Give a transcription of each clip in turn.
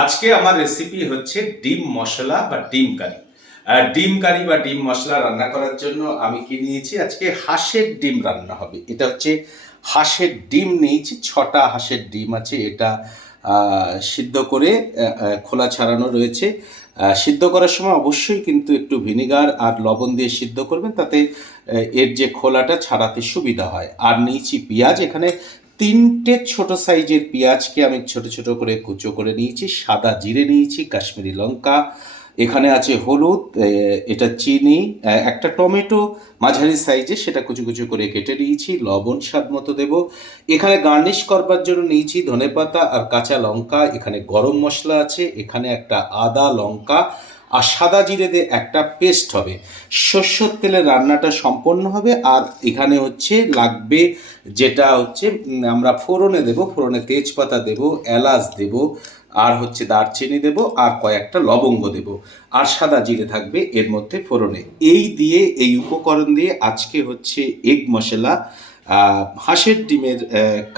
আজকে আমার রেসিপি হচ্ছে ডিম মশলা বা ডিম কারি। ডিম কারি বা ডিম মশলা রান্না করার জন্য আমি কি নিয়েছি? আজকে হাঁসের ডিম রান্না হবে। এটা হচ্ছে হাঁসের ডিম নিয়েছি, ছটা হাঁসের ডিম আছে। এটা সিদ্ধ করে খোলা ছাড়ানো রয়েছে। সিদ্ধ করার সময় অবশ্যই কিন্তু একটু ভিনেগার আর লবণ দিয়ে সিদ্ধ করবেন। তাতে এর যে খোলাটা ছাড়াতে সুবিধা হয়। আর নিয়েছি পেঁয়াজ। এখানে তিনটে ছোট সাইজের পেঁয়াজকে আমি ছোট ছোট করে কুচো করে নিয়েছি, সাদা জিরে নিয়েছি, কাশ্মীরি লঙ্কা, এখানে আছে হলুদ এটা চিনি একটা টমেটো, মাঝারি সাইজে সেটা কুচু কুচু করে কেটে নিয়েছি, লবণ স্বাদ মতো দেবো। এখানে গার্নিশ করবার জন্য নিয়েছি ধনেপাতা আর কাঁচা লঙ্কা, এখানে গরম মশলা আছে, এখানে একটা আদা লঙ্কা আর সাদা জিরে দিয়ে একটা পেস্ট হবে। সর্ষের তেলে রান্নাটা সম্পন্ন হবে আর এখানে হচ্ছে লাগবে যেটা হচ্ছে আমরা ফোড়নে দেব, ফোড়নে তেজপাতা দেব, এলাচ দেব, আর হচ্ছে দারচিনি দেব, আর কয়েকটা লবঙ্গ দেব। আর সাদা জিরে থাকবে এর মধ্যে ফোড়নে। এই দিয়ে, এই উপকরণ দিয়ে আজকে হচ্ছে এগ মশলা হাঁসের ডিমের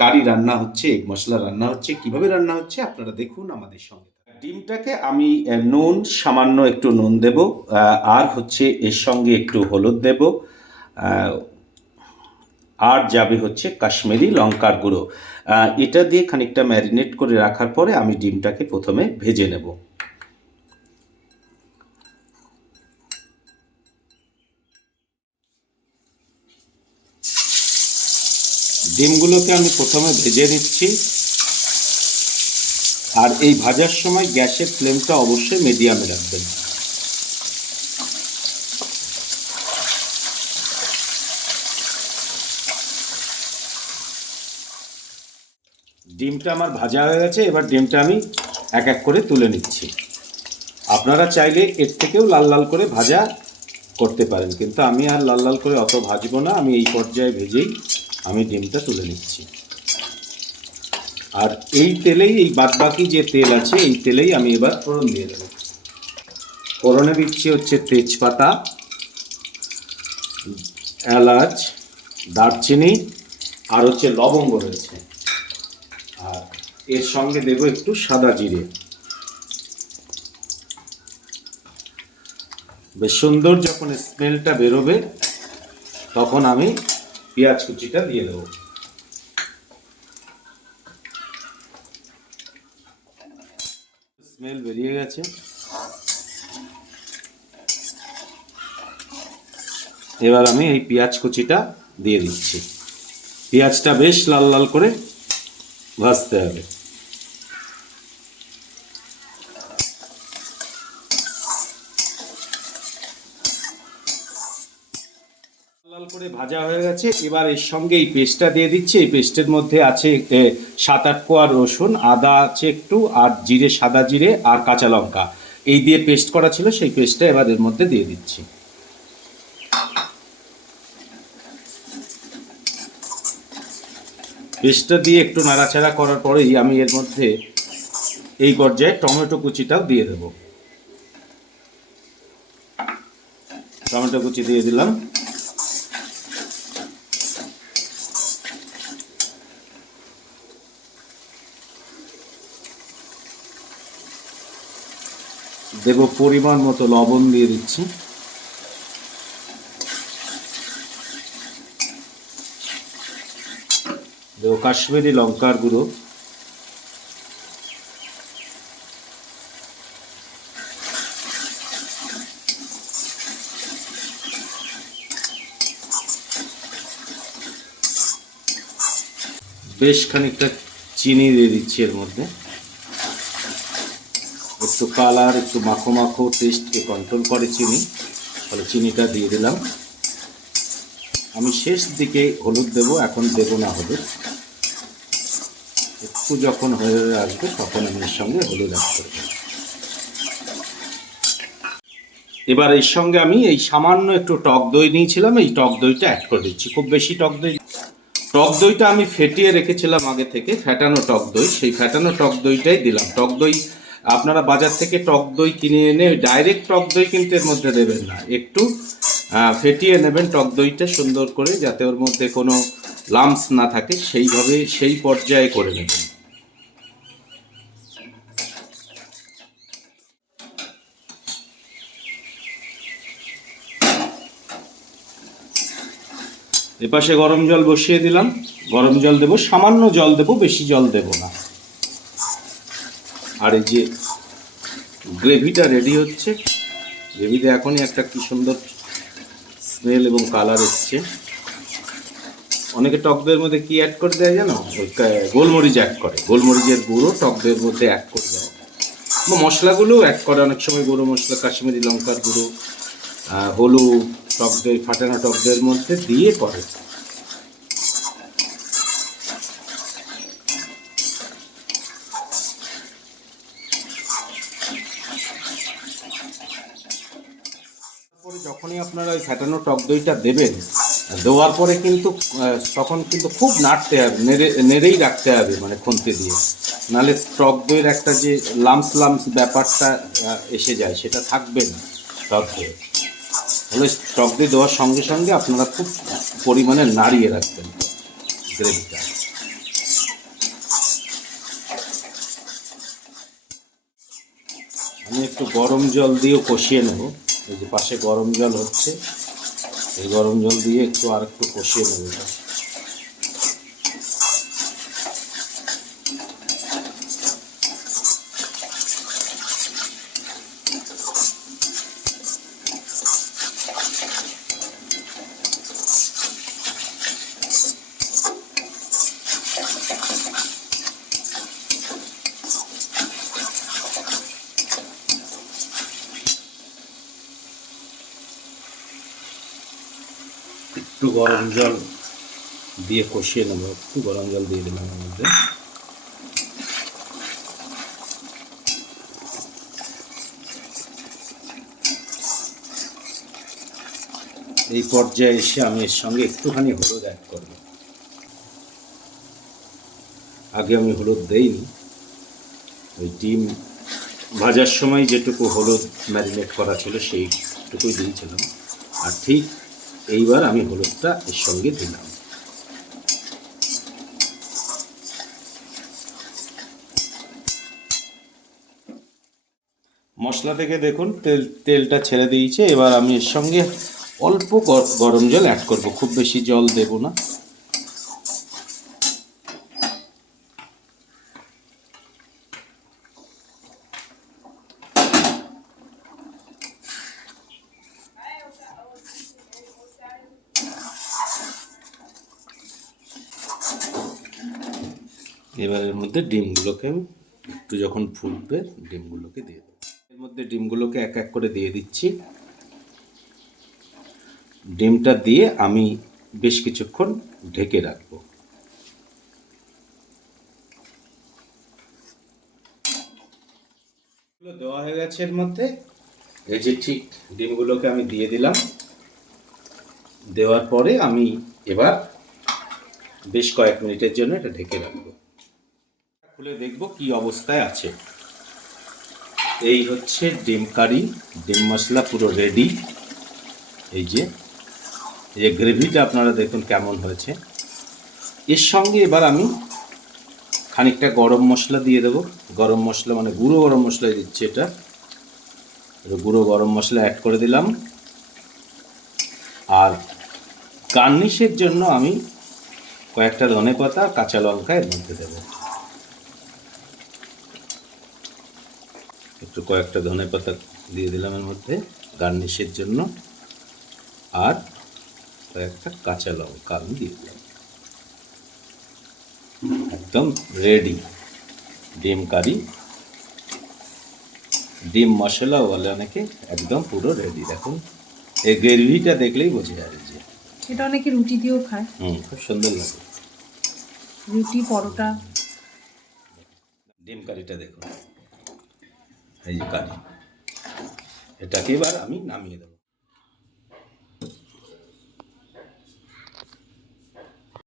কারি রান্না হচ্ছে এগ মশলা রান্না হচ্ছে, কীভাবে রান্না হচ্ছে আপনারা দেখুন আমাদের সঙ্গে। ডিমটাকে আমি নুন, সামান্য একটু নুন দেব আর হচ্ছে এর সঙ্গে একটু হলুদ দেব আর যাবে হচ্ছে কাশ্মীরি লঙ্কার গুঁড়ো। এটা দিয়ে খানিকটা ম্যারিনেট করে রাখার পরে আমি ডিমটাকে প্রথমে ভেজে নেব। ডিমগুলোকে আমি প্রথমে ভেজে নিচ্ছি। আর এই ভাজার সময় গ্যাসের ফ্লেমটা অবশ্যই মিডিয়ামে রাখবেন। ডিমটা আমার ভাজা হয়ে গেছে, এবার ডিমটা আমি এক এক করে তুলে নিচ্ছি। আপনারা চাইলে এর থেকেও লাল লাল করে ভাজা করতে পারেন, কিন্তু আমি আর লাল লাল করে অত ভাজবো না, আমি এই পর্যায়ে ভেজেই আমি ডিমটা তুলে নিচ্ছি। আর এই তেলেই, এই বাদবাকি যে তেল আছে, এই তেলেই আমি এবার ফোড়ন দিয়ে দেবো। ফোড়নে দিচ্ছি হচ্ছে তেজপাতা, এলাচ, দারচিনি, আর হচ্ছে লবঙ্গ রয়েছে। আর এর সঙ্গে দেবো একটু সাদা জিরে। বেশ সুন্দর যখন স্মেলটা বেরোবে, তখন আমি পেঁয়াজ কুচিটা দিয়ে দেবো। স্মেল বেরিয়ে গেছে। এবার আমি এই পেঁয়াজ কুচিটা দিয়ে দিচ্ছি। পেঁয়াজটা বেশ লাল লাল করে ভাজতে হবে। করে ভাজা হয়ে গেছে। এবার এর সঙ্গে এই পেস্টটা দিয়ে দিচ্ছি। এই পেস্টের মধ্যে আছে সাত আট কোয়া রসুন, আদা আছে একটু, আর জিরে, সাদা জিরে, আর কাঁচা লঙ্কা। এই দিয়ে পেস্ট করা ছিল, সেই পেস্টটা এবার এর মধ্যে দিয়ে দিচ্ছি। পেস্টটা দিয়ে একটু নাড়াচাড়া করার পরেই আমি এর মধ্যে এই পর্যায়ে টমেটো কুচিটাও দিয়ে দেব। টমেটো কুচি দিয়ে দিলাম। দেব পরিমাণ মতো লবণ দিয়ে দিচ্ছি। দেব কাশ্মীরি লঙ্কার গুঁড়ো। বেশ খানিকটা চিনি দিয়ে দিচ্ছি এর মধ্যে। একটু কালার একটু মাখো মাখো টেস্টকে কন্ট্রোল করে চিনি। ফলে চিনিটা দিয়ে দিলাম। আমি শেষ দিকে হলুদ দেব, এখন দেব না হলুদ। একটু যখন হয়ে আসবে, তখন আমি এর সঙ্গে হলুদ অ্যাড করব এবার এর সঙ্গে আমি এই সামান্য একটু টক দই নিয়েছিলাম, এই টক দইটা অ্যাড করে দিচ্ছি। খুব বেশি টক দই টক দইটা আমি ফেটিয়ে রেখেছিলাম আগে থেকে ফ্যাটানো টক দই। সেই ফ্যাটানো টক দইটাই দিলাম। টক দই আপনারা বাজার থেকে টক দই কিনে এনে ডাইরেক্ট টক দই কিন্তু এর মধ্যে দেবেন না। একটু ফেটিয়ে নেবেন টক দইটা সুন্দর করে যাতে ওর মধ্যে কোনো লামস না থাকে। সেইভাবে সেই পর্যায়ে করে নেবেন। এপাশে গরম জল বসিয়ে দিলাম। গরম জল দেব, সামান্য জল দেব, বেশি জল দেব না। আর এই যে গ্রেভিটা রেডি হচ্ছে। গ্রেভিতে এখনই একটা কি সুন্দর স্মেল এবং কালার এসছে। অনেকে টক দইয়ের মধ্যে কি অ্যাড করে দেয় জানো? ওই গোলমরিচ অ্যাড করে। গোলমরিচের গুঁড়ো টক দইয়ের মধ্যে অ্যাড করে দেয় বা মশলাগুলোও অ্যাড করে। অনেক সময় গুঁড়ো মশলা, কাশ্মীরি লঙ্কার গুঁড়ো হলুদ টক দই ফাটানো টক দইয়ের মধ্যে দিয়ে করে। তারপরে যখনই আপনারা ওই ফ্যাটানো টক দইটা দেবেন, দেওয়ার পরে কিন্তু তখন কিন্তু খুব নাড়তে হবে, নেড়ে, নেড়েই রাখতে হবে মানে খুন্তি দিয়ে। নাহলে টক দইয়ের একটা যে লামস লামস ব্যাপারটা এসে যায়, সেটা থাকবে না টক দইয়ে তাহলে টক দই দেওয়ার সঙ্গে সঙ্গে আপনারা খুব পরিমাণে নাড়িয়ে রাখবেন গ্রেভিটা। আমি একটু গরম জল দিয়েও কষিয়ে নেব। এই যে পাশে গরম জল হচ্ছে, এই গরম জল দিয়ে একটু আর একটু কষিয়ে নেব। একটু গরম জল দিয়ে কষিয়ে নেব, একটু গরম জল দিয়ে দিলাম এর মধ্যে। এই পর্যায়ে এসে আমি এর সঙ্গে একটুখানি হলুদ অ্যাড করব। আগে আমি হলুদ দেইনি। ওই ডিম ভাজার সময় যেটুকু হলুদ ম্যারিনেট করা ছিল সেইটুকুই দিয়েছিলাম। আর ঠিক এইবার আমি হলুদটা এর সঙ্গে দিলাম মশলা থেকে দেখুন, তেল, তেলটা ছেড়ে দিয়েছে। এবার আমি এর সঙ্গে অল্প গরম জল অ্যাড করব। খুব বেশি জল দেব না। এবার এর মধ্যে ডিমগুলোকে একটু যখন ফুটবে, ডিমগুলোকে দিয়ে দেবো। এর মধ্যে ডিমগুলোকে এক এক করে দিয়ে দিচ্ছি। ডিমটা দিয়ে আমি বেশ কিছুক্ষণ ঢেকে রাখব। দেওয়া হয়ে গেছে এর মধ্যে। এই যে ঠিক ডিমগুলোকে আমি দিয়ে দিলাম। দেওয়ার পরে আমি এবার বেশ কয়েক মিনিটের জন্য এটা ঢেকে রাখব। খুলে দেখব কি অবস্থায় আছে। এই হচ্ছে ডিম কারি, ডিম মশলা পুরো রেডি এই যে এই যে গ্রেভিটা আপনারা দেখুন কেমন হয়েছে। এর সঙ্গে এবার আমি খানিকটা গরম মশলা দিয়ে দেবো। গরম মশলা মানে গুঁড়ো গরম মশলা দিচ্ছি এটা। গুঁড়ো গরম মশলা অ্যাড করে দিলাম। আর গার্নিশের জন্য আমি কয়েকটা ধনে পাতা কাঁচা লঙ্কা এর মধ্যে দেবো। একটু কয়েকটা ধনে পাতা দিয়ে দিলাম এর মধ্যে গার্নিশের জন্য। আর কয়েকটা কাঁচা লঙ্কা আমি দিয়ে দিলাম। একদম রেডি ডিম কারি। ডিম মশলা বলে অনেকে একদম পুরো রেডি দেখুন এই গ্রেভিটা দেখলেই বোঝা যাবে যে এটা অনেকে রুটি দিয়েও খায়। হুম খুব সুন্দর লাগে। রুটি পরোটা। ডিম কারিটা দেখুন। এই যে এটাকে এবার আমি নামিয়ে দেবো।